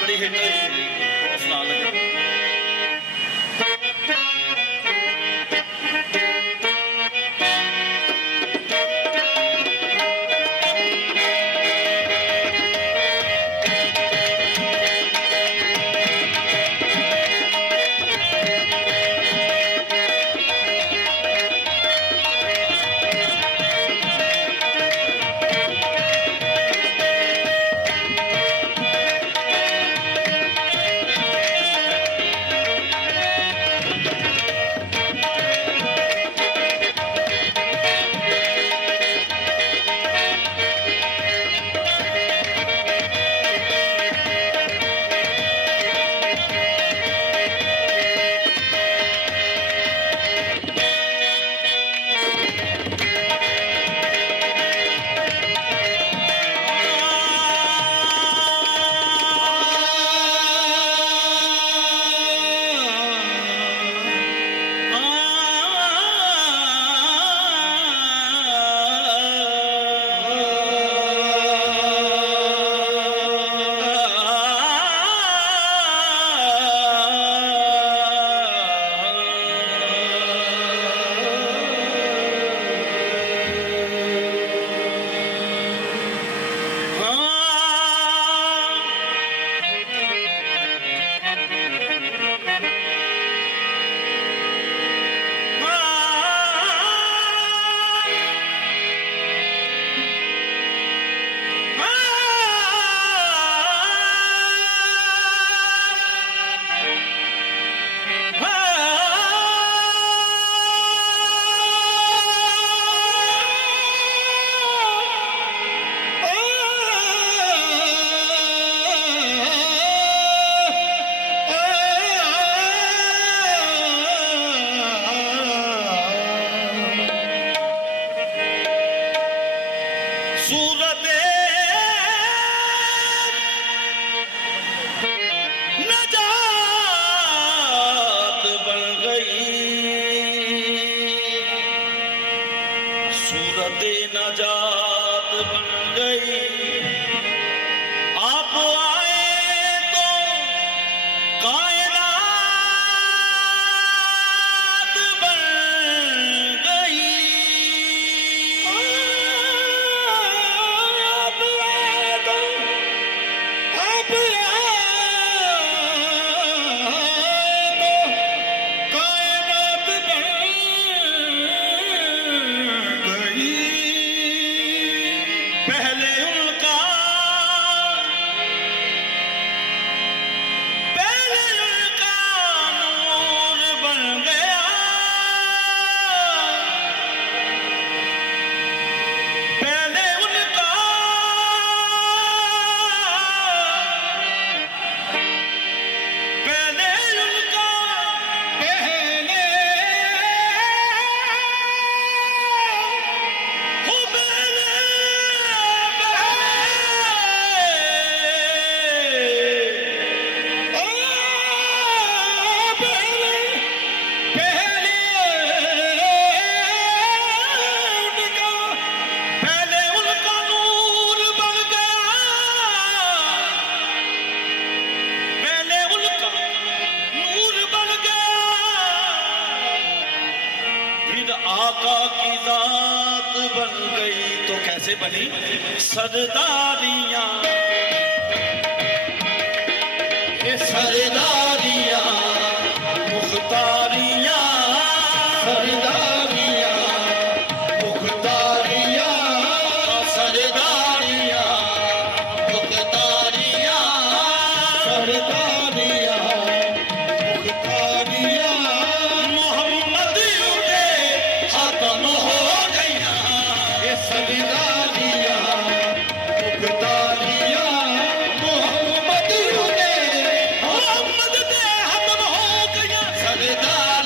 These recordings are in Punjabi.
बड़ी हिट हुई वो सुना लगा। नजात बन गई। आप आए तो कायनात बन गई। आप आए तो कायनात बन गई। पहले उनका नूर बन गया। पहले उनका आका की जात बन गई। तो कैसे बनी? सरदारियां, ये सरदारियां, मुख्तारियां, सरदारियां, मुख्तारियां, सरदारियां, मुख्तारियां, सरदारियां, मुख्तारियां। मोहम्मद उड़े खत्म हो गया। ये सरदारियां, मुख्तारियां, मोहम्मद उड़े, मोहम्मद दे खत्म हो गया। सरदार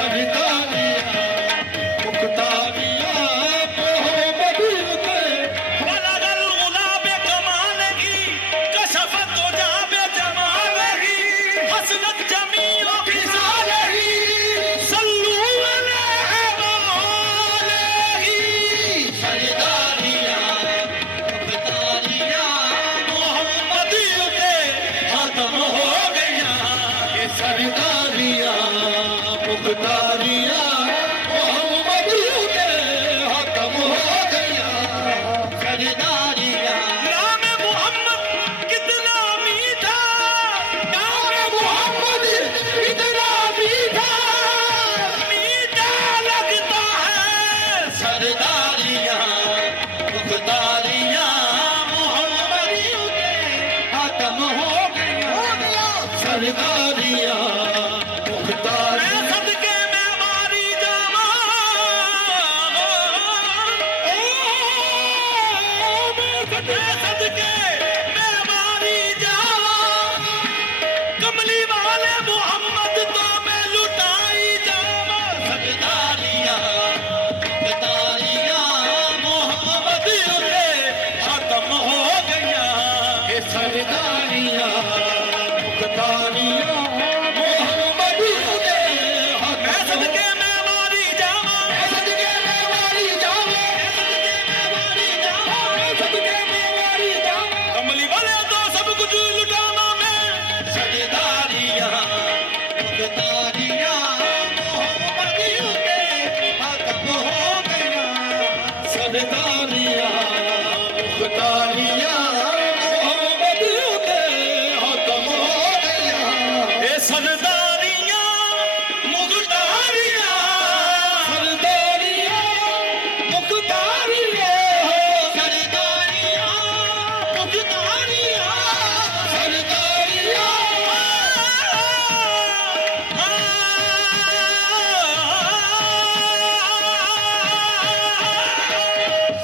सरदारिया मुख्तारिया मोहम्मद के बलगल गुलाब कमाल की कशफत तो जाबे जमाल की हसनत जमीओ खिसाल की सल्लू अलैहि सरदारिया मुख्तारिया मोहम्मद के खत्म हो गया ये सरदारिया मुख्तारिया मोहम्मद के खत्म हो गया सरदारिया नाम मोहम्मद कितना मीठा नाम मोहम्मद इतना मीठा मीठा लगता है सरदारिया मुख्तारिया मोहम्मद के खत्म हो गया सरदारिया मुख्तारिया मैं सदके में मारी जावा मैं सदके में मारी जावा कमली वाले मोहम्मद तो मैं लुटाई जावा सरदारिया मुख्तारिया मोहम्मद के खत्म हो गया के सरदारिया मुख्तारिया मोहम्मद के मैं सदके में मारी जावा सदके में मारी जावे सदके में मारी जावे कमली वाले तो सब कुछ लुटाना मैं सरदारिया मुख्तारिया मोहम्मद के खत्म हो गया सरदारिया मुख्तारिया मोहम्मद के खत्म हो गया ये सरदारियां मुगदारियां सरदारिया मुख्तारिया सरदारिया मुख्तारिया सरदारिया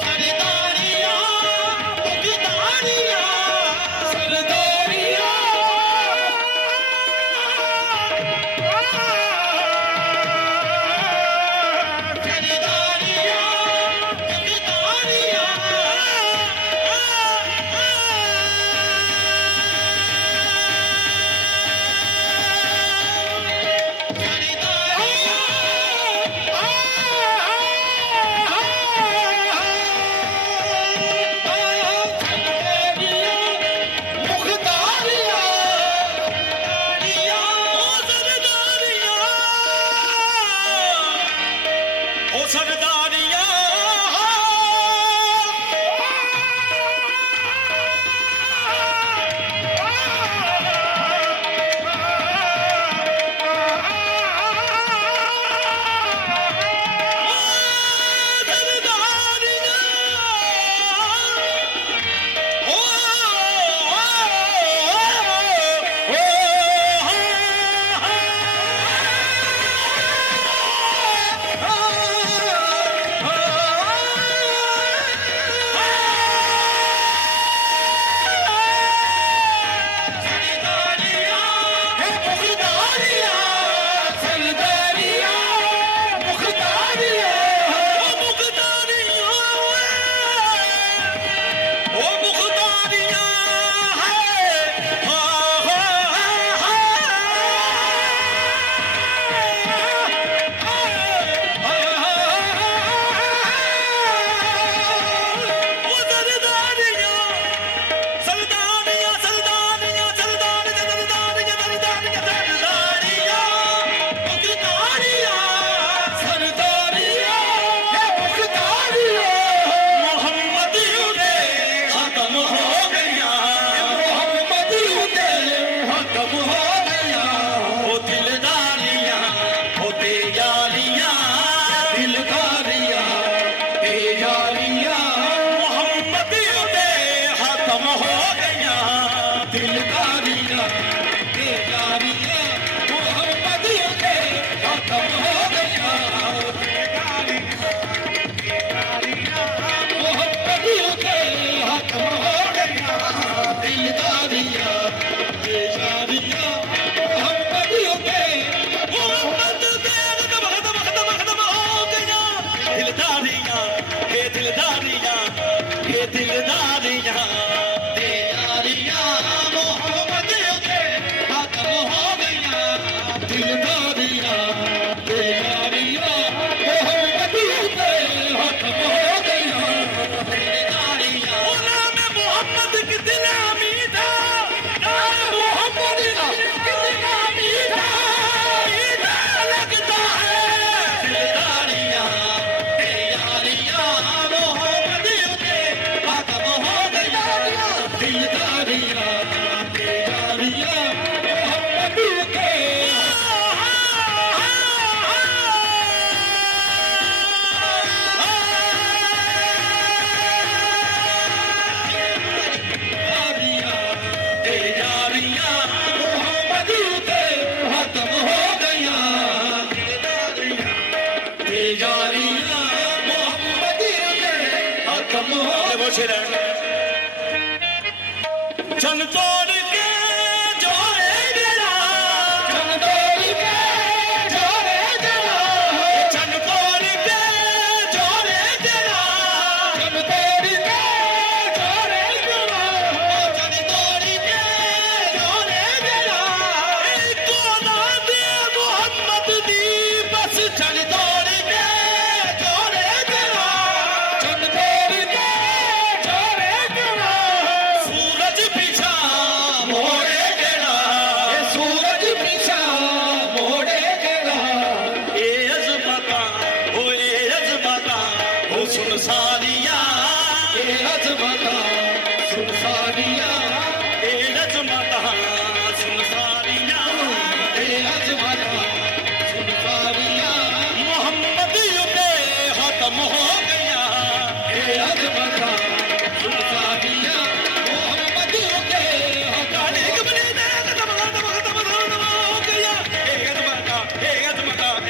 सरदारिया मुख्तारिया सरदारिया सरदारिया मुख्तारिया ओ सरदारियां ਸਰਦਾਰੀਆਂ ਮੁਹੰਮਦੀ ਦੇ ਖਤਮ ਹੋ ਬੋਛੇ ਰਹਿਣ ਚੰਨ ਤੋੜ ਕੇ ਜੋੜੇ ਜਰਾ ਚੰਨ ਤੋੜ ਕੇ ਜੋੜੇ ਜਰਾ ਚੰਨ ਤੋੜ ਕੇ ਜੋੜੇ ਜਰਾ ਚੰਨ ਤੋੜ ਕੇ ਜੋੜੇ ਜਰਾ ਚੰਨ ਤੋੜ ਕੇ ਜੋੜੇ ਜਰਾ ਇੱਕੋ ਨਾਂ ਦੇ ਮੁਹੰਮਦ ਦੀ ਬਸ ਚੰਨ ਤੋੜ ਕੇ ਜੋੜੇ ਜਰਾ ਚੰਨ ਤੋੜ ਕੇ ਜੋੜੇ ਜਰਾ ਸੂਰਜ ਪਿਛਾ ਮੋੜੇ ਜਰਾ ਇਹ ਸੂਰਜ ਪਿਛਾ ਮੋੜੇ ਜਰਾ ਇਹ ਅਜ਼ਮਤਾਂ ਉਹ ਸੁਣ ਸਾਰੀਆਂ ਇਹ ਅਜ਼ਮਤਾਂ ਸੁਨਸਾਨੀਆਂ ਇਹ ਅਜ਼ਮਤਾਂ ਸੁਣ ਸਾਰੀਆਂ ਇਹ ਅਜ਼ਮਤਾਂ ਸੁਨਸਾਨੀਆਂ ਮੁਹੰਮਦ ਉੱਤੇ ਖਤਮ ਹੋ ਗਿਆ ਇਹ ਅਜ਼ਮਤਾਂ ਸੁਨਸਾਨੀਆਂ ਮੁਹੰਮਦ ਉਤੇ ਕਾਲੇ ਕਬਲੇ ਦਾ ਖਤਮ ਹੋ ਗਿਆ ਇਹ ਅਜ਼ਮਤਾਂ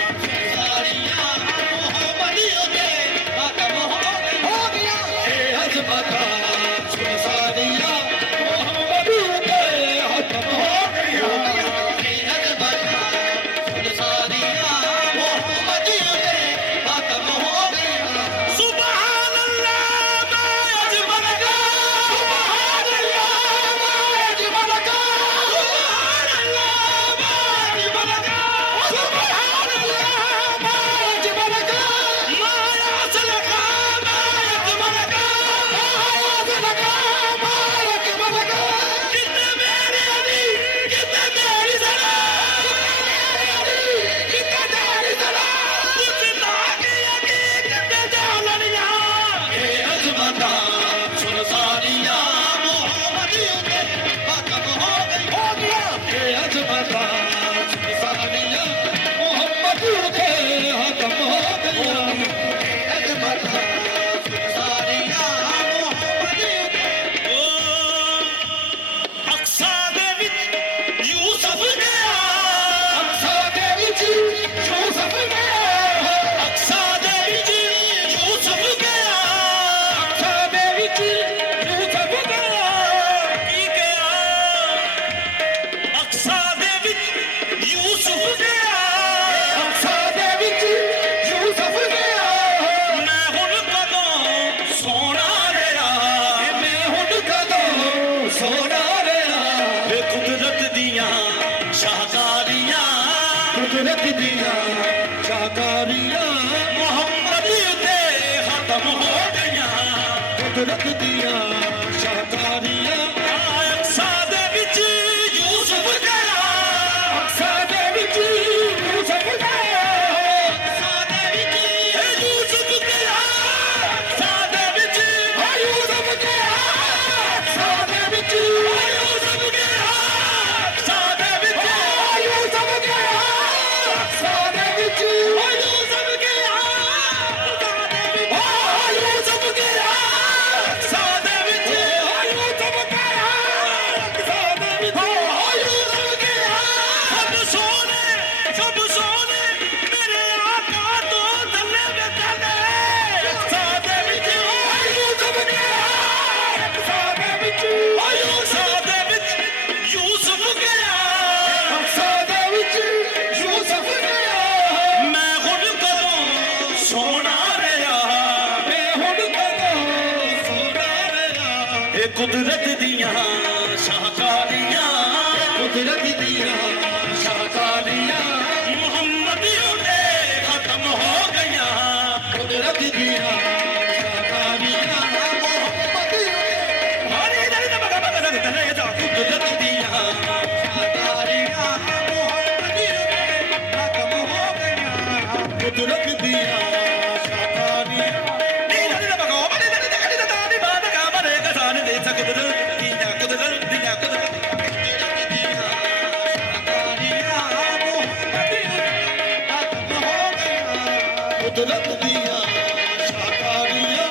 ਸੁਨਸਾਨੀਆਂ ਮੁਹੰਮਦ ਉਤੇ ਖਤਮ ਹੋ ਗਿਆ ਇਹ ਅਜ਼ਮਤਾਂ ਸੁਨਸਾਨੀਆਂ ਮੁਹੰਮਦ ਉਤੇ ਖਤਮ ਹੋ ਗਿਆ ਇਹ ਅਜ਼ਮਤਾਂ ਸੁਨਸਾਨੀਆਂ ਮੁਹੰਮਦ ਉਤੇ ਖਤਮ ਹੋ ਗਿਆ ਸੁਭਾਨ ਅੱਲਾਹ ਮੈਂ ਅਜਮਲ ਗਾ ਸੁਭਾਨ ਅੱਲਾਹ ਮਾ ਅਜਮਲ ਕਾ ਸੁਭਾਨ ਅੱਲਾਹ ਮੈਂ ਅਜਮਲ ਗਾ ਸੁਭਾਨ ਅੱਲਾਹ ਮਾ ਅਜਮਲ ਕਾ ਮਾਇਆ ਸਲਕਾ ਮੈਂ ਅਜਮਲ ਗਾ ਕਿਤੇ ਮੇਰੀ ਅਲੀ ਕਿਤੇ ਮੇਰੀ ਜ਼ਰਾ ਕੁਝ ਤਾਂ ਕਿ ਅਗੀ ਕਿਤੇ ਜਾਲਣੀਆਂ ਇਹ ਅਜ਼ਮਤਾਂ ਸੁਨਸਾਨੀਆਂ ਮੁਹੰਮਦ ਉਤੇ ਖਤਮ ਹੋ ਗਿਆ ਇਹ ਅਜ਼ਮਤਾਂ ਸੁਨਸਾਨੀਆਂ ਮੁਹੰਮਦ ਉਤੇ ਖਤਮ ਹੋ ਗਈਆਂ ਇਹ ਅਜ਼ਮਤਾਂ ਸੁਨਸਾਨੀਆਂ ਮੁਹੰਮਦ ਉਤੇ ਅਕਸਾ ਦੇ ਵਿੱਚ ਯੂਸਫ ਗਿਆ ਅਕਸਾ ਦੇ ਵਿੱਚ ਯੂਸਫ ਗਿਆ ਅਕਸਾ ਦੇ ਵਿੱਚ ਯੂਸਫ ਗਿਆ ਅਕਸਾ ਦੇ ਵਿੱਚ ਯੂਸਫ ਗਿਆ ਕੀ ਗਿਆ ਅਕਸਾ ਦੇ ਵਿੱਚ ਯੂਸਫ ਗਿਆ ਅਕਸਾ ਦੇ ਵਿੱਚ ਯੂਸਫ ਗਿਆ ਮੈਂ ਹੁਣ ਕਦੋਂ ਸੋਣਾ ਰਿਹਾ ਮੈਂ ਹੁਣ ਕਦੋਂ ਸੋਣਾ ਰਿਹਾ ਵੇ ਕੁਦਰਤ ਦੀਆਂ ਸ਼ਾਹਕਾਰੀਆਂ ਕੁਦਰਤ ਦੀਆਂ ਸ਼ਾਕਾਰੀਆਂ ਮੁਹੰਮਦ ਉੱਤੇ ਖਤਮ ਹੋ ਗਈਆਂ ਕੁਦਰਤ ਦੀਆਂ ਸ਼ਾਕਾਰੀਆਂ ਅਕਸਾ ਦੇ ਵਿੱਚ ਯੂਸਫ ਗਿਆ ਅਕਸਾ ਦੇ ਵਿੱਚ ਯੂਸਫ ਗਿਆ ਅਕਸਾ ਦੇ ਵਿੱਚ ਯੂਸਫ ਗਿਆ ਅਕਸਾ ਦੇ ਵਿੱਚ ਯੂਸਫ ਗਿਆ ਅਕਸਾ ਦੇ ਵਿੱਚ ਯੂਸਫ ਗਿਆ ਅਕਸਾ ਦੇ ਵਿੱਚ ਯੂਸਫ ਗਿਆ ਅਕਸਾ ਦੇ ਵਿੱਚ ਯੂਸਫ ਗਿਆ ਯੂਸਫ ਗਿਆ ਅਕਸਾ ਦੇ ਵਿੱਚ ਯੂਸਫ ਗਿਆ ਅਕਸਾ ਦੇ ਵਿੱਚ ਯੂਸਫ ਗਿਆ ਸਭ ਸੋਨੇ ਮੇਰੇ ਆਕਾ ਤੋਂ ਥੱਲੇ ਵੇਚਣੇ ਅਕਸਾ ਦੇ ਵਿੱਚ ਯੂਸਫ ਗਿਆ ਅਕਸਾ ਦੇ ਵਿੱਚ ਅਕਸਾ ਦੇ ਵਿੱਚ ਯੂਸਫ ਗਿਆ ਅਕਸਾ ਦੇ ਵਿੱਚ ਯੂਸਫ ਗਿਆ ਮੈਂ ਹੁਣ ਕਦੋਂ ਸੋਣਾ ਰਿਹਾ ਮੈਂ ਹੁਣ ਕਦੋਂ ਸੋਣਾ ਰਿਹਾ ਇਹ ਕੁਦਰਤ ਦੀਆਂ ਸ਼ਾਹਕਾਰੀਆਂ ਕੁਦਰਤ ਦੀਆਂ ਸ਼ਾਕਾਰੀਆਂ ਮੁਹੰਮਦ ਉੱਤੇ ਖਤਮ ਹੋ ਗਈਆਂ ਕੁਦਰਤ ਦੀਆਂ ਸ਼ਾਕਾਰੀਆਂ ਮੁਹੰਮਦ ਹਾਰੇ ਦਰ ਦਾ ਬਗਾ ਬਗਾ ਦਾ ਤਨੇ ਜਾ ਕੁਦਰਤ ਦੀਆਂ ਸ਼ਾਕਾਰੀਆਂ ਮੁਹੰਮਦ ਖਤਮ ਹੋ ਗਈਆਂ ਕੁਦਰਤ ਦੀਆਂ ਸ਼ਾਕਾਰੀਆਂ ਨੀ ਦਰ ਦਾ ਬਗਾ ਬੜੇ ਦਰ ਦਾ ਕੜੀ ਦਾ ਨੀ ਬਾਦ ਕਾ ਮਰੇ ਕਸਾਨ ਦੇ ਸਕਦਰ ਦੀਆਂ ਕੁਦਰਤ ਦੀਆਂ ਕੁਦਰਤ ਕੁਦਰਤ ਦੀਆਂ ਸ਼ਾਕਾਰੀਆਂ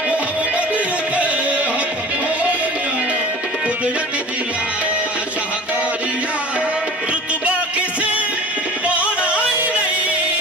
ਮੁਹੰਮਦ ਉਤੇ ਖਤਮ ਹੋ ਗਈਆਂ ਕੁਦਰਤ ਦੀਆਂ ਸ਼ਾਕਾਰੀਆਂ ਰੁਤਬਾ ਕਿਸੇ ਪਾਉਣਾ ਹੀ ਨਹੀਂ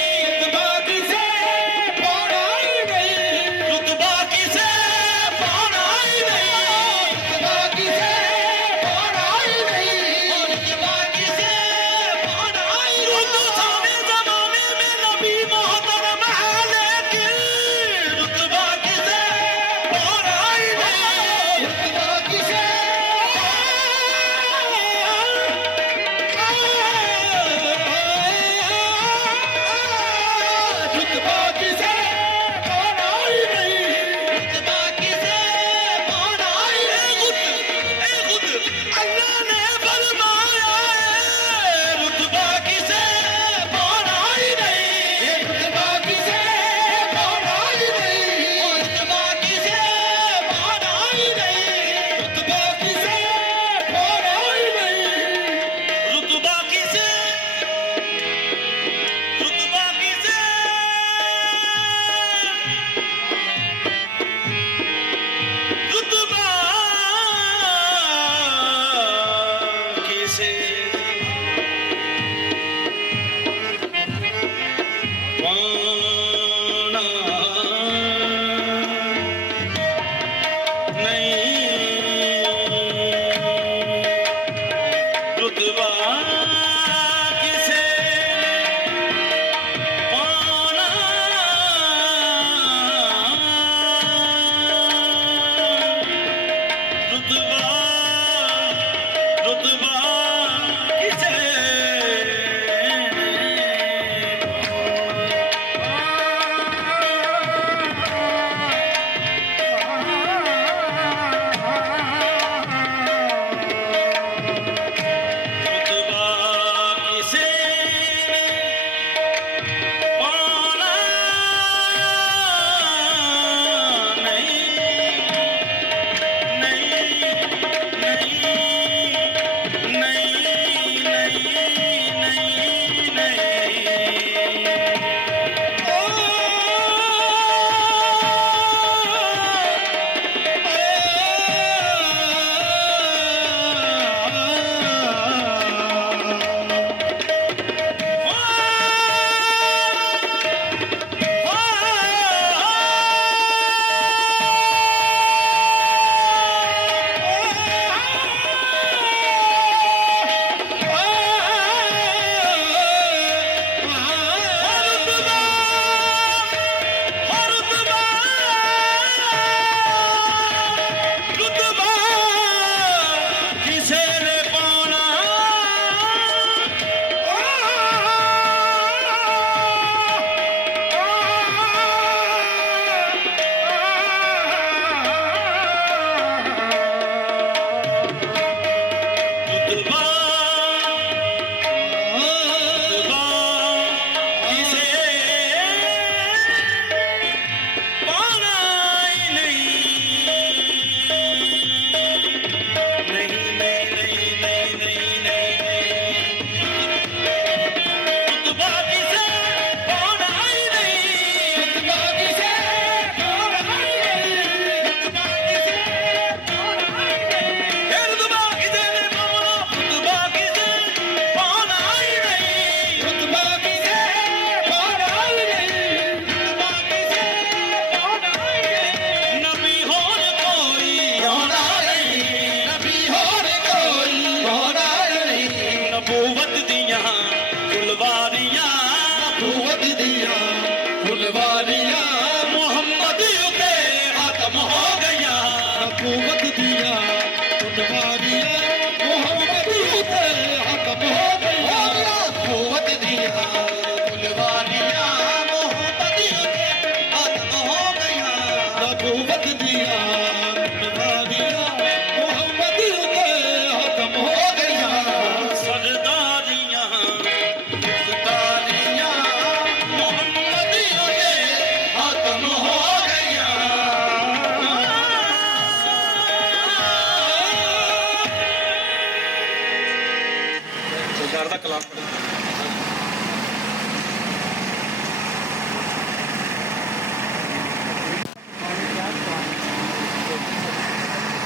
ਪੜ੍ਹੋ